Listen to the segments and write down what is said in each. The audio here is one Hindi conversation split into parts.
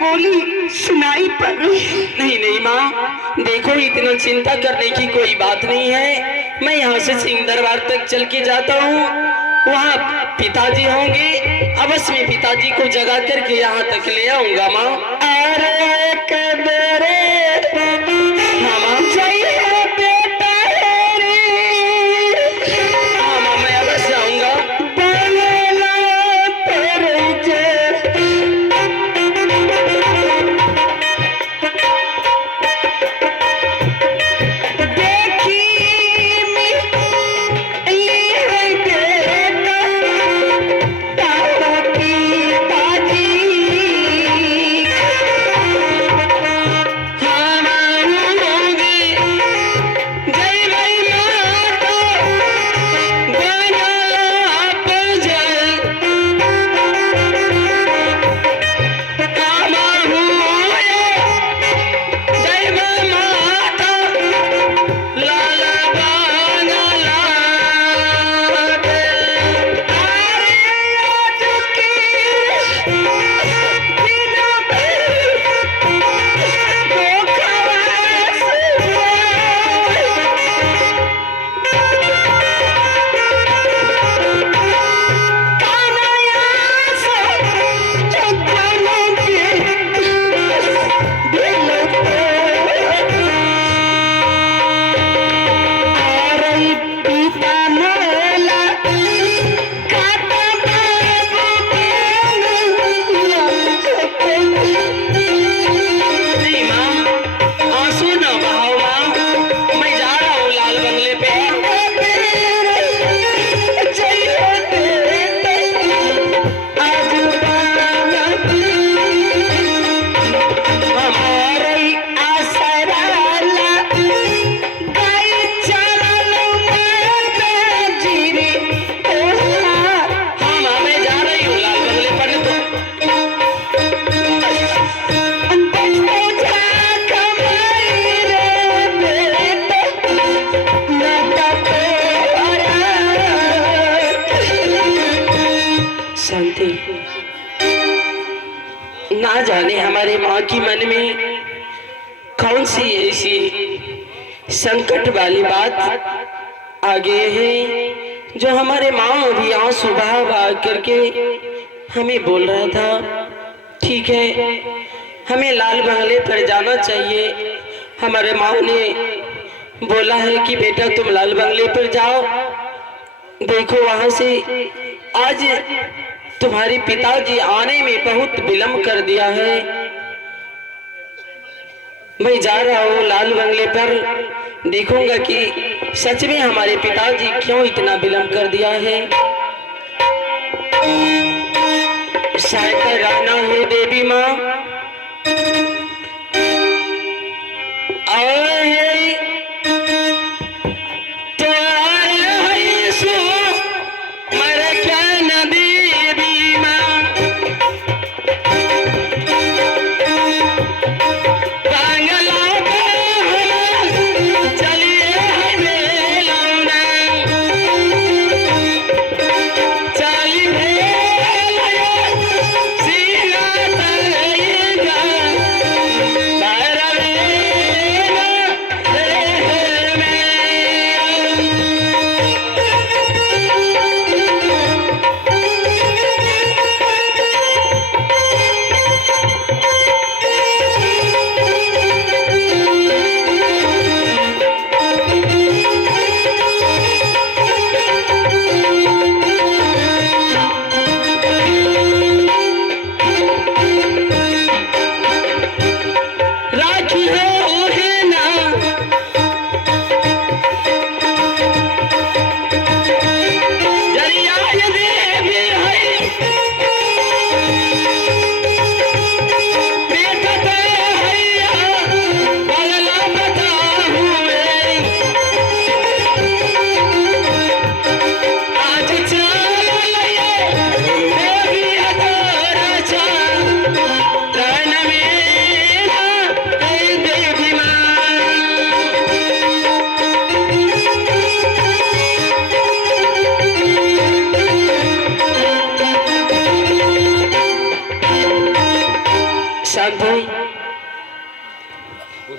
बोली सुनाई पड़ रही। नहीं नहीं माँ, देखो इतना चिंता करने की कोई बात नहीं है। मैं यहाँ से सिंह दरबार तक चल के जाता हूँ, वहाँ पिताजी होंगे, अवश्य में पिताजी को जगा करके यहाँ तक ले आऊंगा माँ। अरे कदरे हाँ माँ, चाहिए बेटा रे, हाँ माँ, मैं अवश्य आऊंगा। बनेला तेरे जे देखी मिली है बेटा तारा पिताजी। हाँ माँ होंगे, जय भाई माता बना आप जय। हाँ माँ हुए, जय भाई माता लाला बाना लाते। नहीं माँ, आंसू न बहाओ माँ, मैं जा रहा हूँ लाल बंगले पे। हाँ माँ, हाँ माँ, मैं जा रही हूँ लाल बंगले पर। शांति, ना जाने हमारे माँ की मन में कौन सी ऐसी संकट वाली बात आ गए है जो हमारे माँ अभी आंसू बहा बहा करके हमें बोल रहा था ठीक है हमें लाल बंगले पर जाना चाहिए। हमारे माँ ने बोला है कि बेटा तुम लाल बंगले पर जाओ, देखो वहां से आज तुम्हारे पिताजी आने में बहुत विलंब कर दिया है। मैं जा रहा हूँ लाल बंगले पर, देखूंगा कि सच में हमारे पिताजी क्यों इतना विलंब कर दिया है। शायद रहना है देवी माँ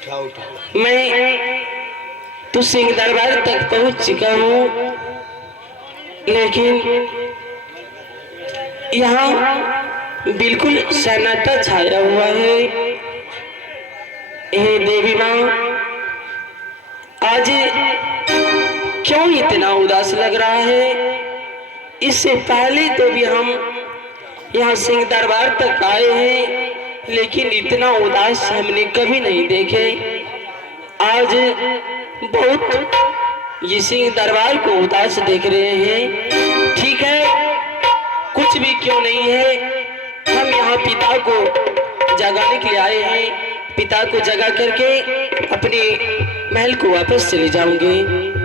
शांत हो। मैं तो सिंह दरबार तक पहुंच चुका हूँ, लेकिन यहाँ बिल्कुल सन्नाटा छाया हुआ है। हे देवी माँ, आज क्यों इतना उदास लग रहा है? इससे पहले तो भी हम यहाँ सिंह दरबार तक आए हैं, लेकिन इतना उदास हमने कभी नहीं देखे। आज बहुत ये सिंह दरबार को उदास देख रहे हैं। ठीक है, कुछ भी क्यों नहीं है, हम यहाँ पिता को जगाने के लिए आए हैं। पिता को जगा करके अपने महल को वापस चले जाऊंगे।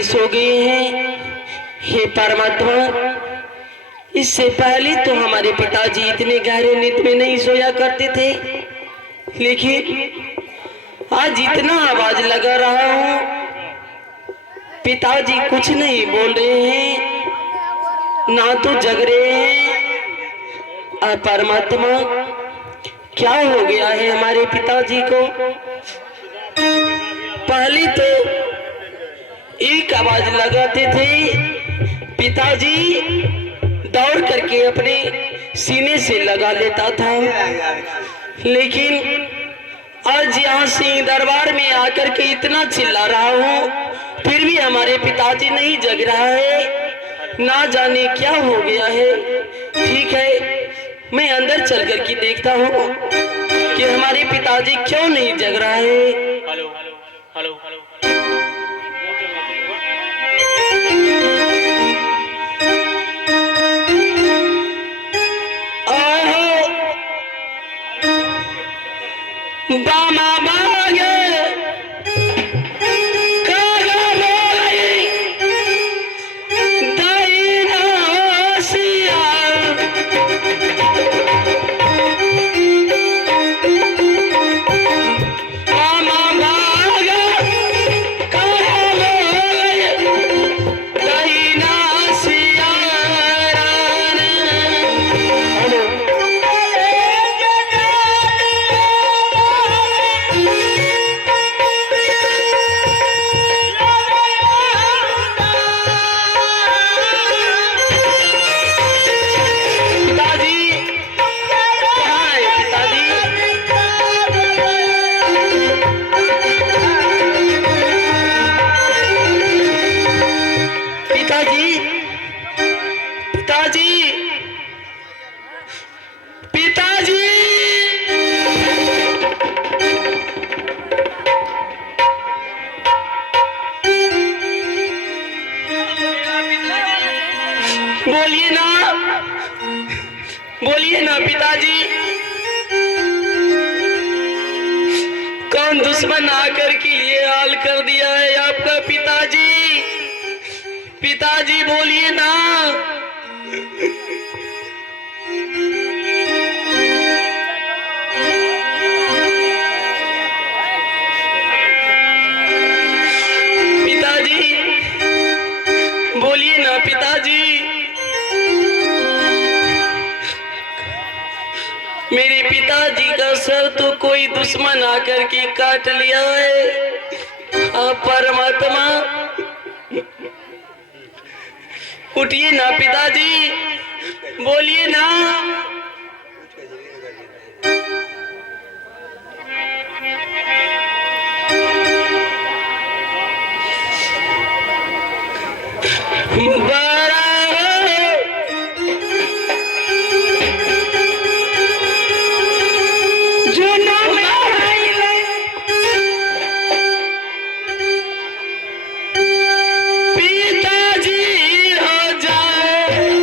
सो गए हैं। हे परमात्मा, इससे पहले तो हमारे पिताजी इतने गहरे नींद में नहीं सोया करते थे, लेकिन आज इतना आवाज लगा रहा हूँ, पिताजी कुछ नहीं बोल रहे हैं, ना तो जग रहे हैं। परमात्मा, क्या हो गया है हमारे पिताजी को? पहले तो एक आवाज लगाते थे, पिताजी दौड़ करके अपने सीने से लगा लेता था, लेकिन आज यहाँ सिंह दरबार में आकर के इतना चिल्ला रहा हूँ, फिर भी हमारे पिताजी नहीं जग रहा है। ना जाने क्या हो गया है। ठीक है, मैं अंदर चल करके देखता हूँ कि हमारे पिताजी क्यों नहीं जग रहा है। हेलो हेलो हेलो बामा बागे कागा बोलाई दाईना सिया बोलिए ना पिताजी, कौन दुश्मन आकर के ये हाल कर दिया है आपका पिताजी? पिताजी बोलिए ना। पिताजी बोलिए ना पिताजी। मेरे पिताजी का सर तो कोई दुश्मन आकर के काट लिया है। आप परमात्मा उठिए ना पिताजी, बोलिए ना। बड़ा जुनून आइले पिताजी हो जाए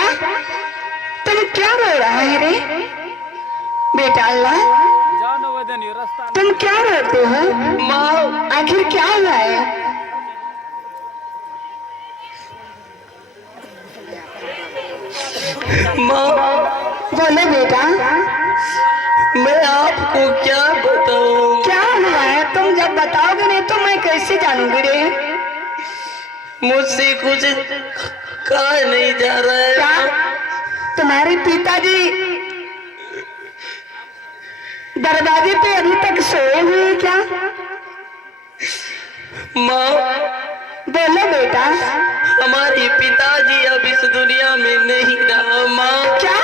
बेटा तुम क्या रो रहा है रे? बेटा अल्लाह तुम क्या रोते हो? माँ आखिर क्या हुआ है? माँ बोलो बेटा मैं आपको क्या बताऊं? क्या हुआ है? तुम जब बताओगे नहीं तो मैं कैसे जानूंगी रे? मुझसे कुछ कहा नहीं जा रहा है। क्या तुम्हारे पिताजी दरवाजे पे अभी तक सोए हुए हैं क्या? माँ बोलो बेटा हमारे पिताजी अब इस दुनिया में नहीं रहा। माँ क्या?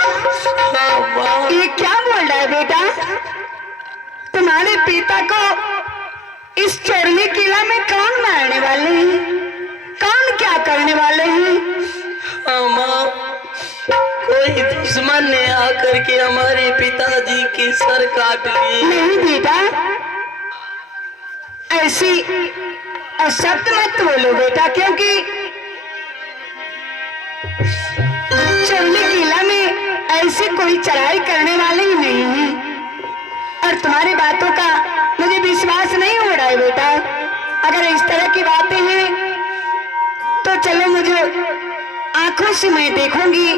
हाँ माँ। ये क्या बोल रहा है बेटा? तुम्हारे पिता को इस चोरली किला में कौन मारने वाले हैं? कौन क्या करने वाले हैं? हाँ माँ कोई दुश्मन ने आकर के हमारे पिताजी के सर काट लिए। नहीं बेटा ऐसी शब्द मत बोलो बेटा, क्योंकि चोरली किला में ऐसी कोई चढ़ाई करने वाले ही नहीं है और तुम्हारी बातों का मुझे विश्वास नहीं हो रहा है बेटा। अगर इस तरह की बातें हैं तो चलो मुझे आंखों से मैं देखूंगी,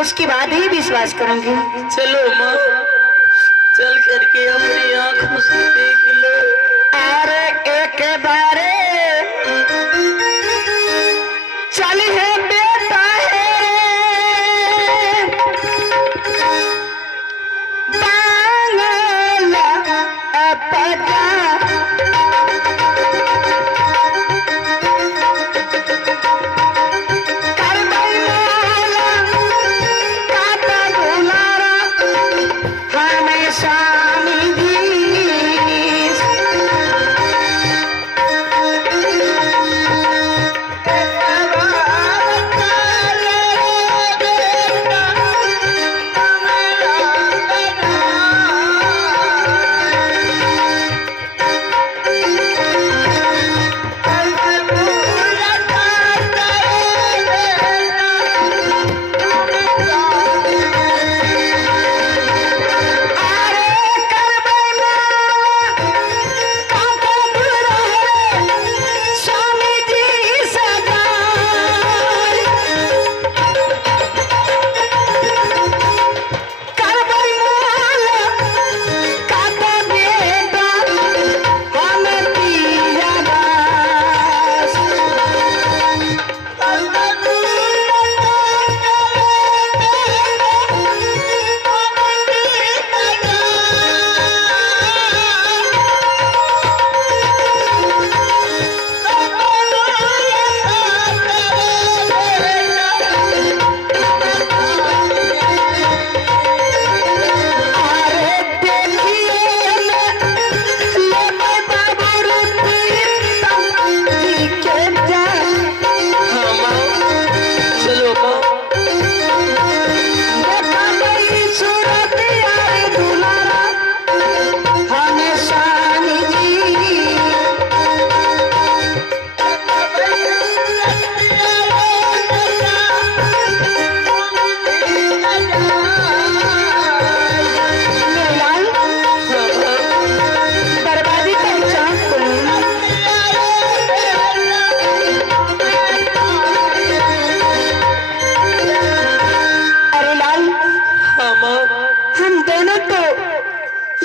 उसके बाद ही विश्वास करूंगी। चलो माँ चल करके अपनी आंखों से देख लो। अरे एक बारे चल है बेटा है बांगला पता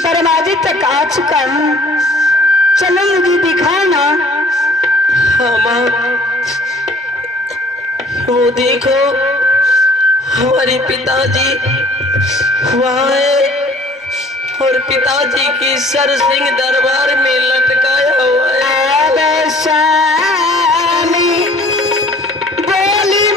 दरवाजे तक आ चुका हूँ, चलो मुझे दिखाओ ना। हाँ माँ वो देखो हमारे पिताजी वहाँ है और पिताजी की सर सिंह दरबार में लटकाया हुआ है। शामी बोली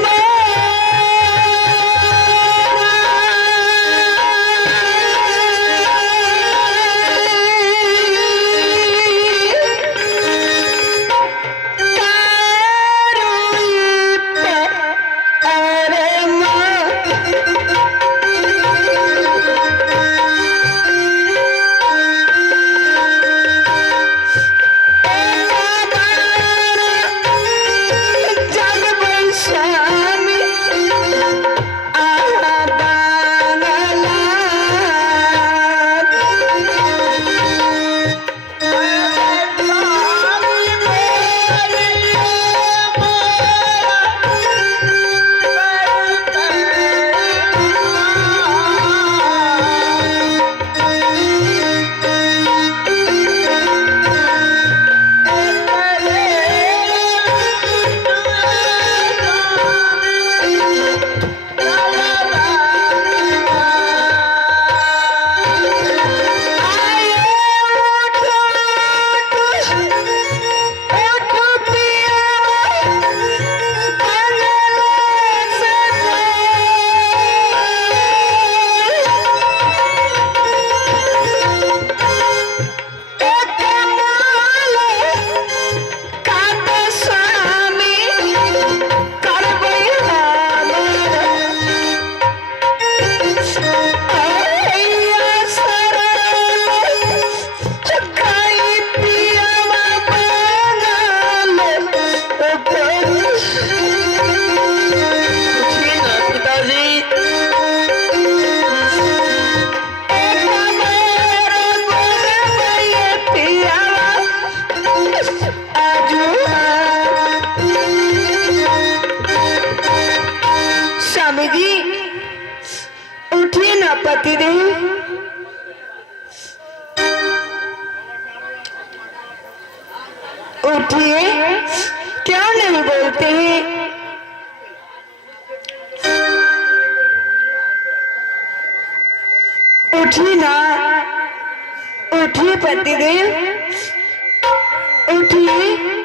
जी, उठिए ना पतिदेव। उठिए, क्यों नहीं बोलते हैं? उठिए ना, उठिए पतिदेव, उठिए।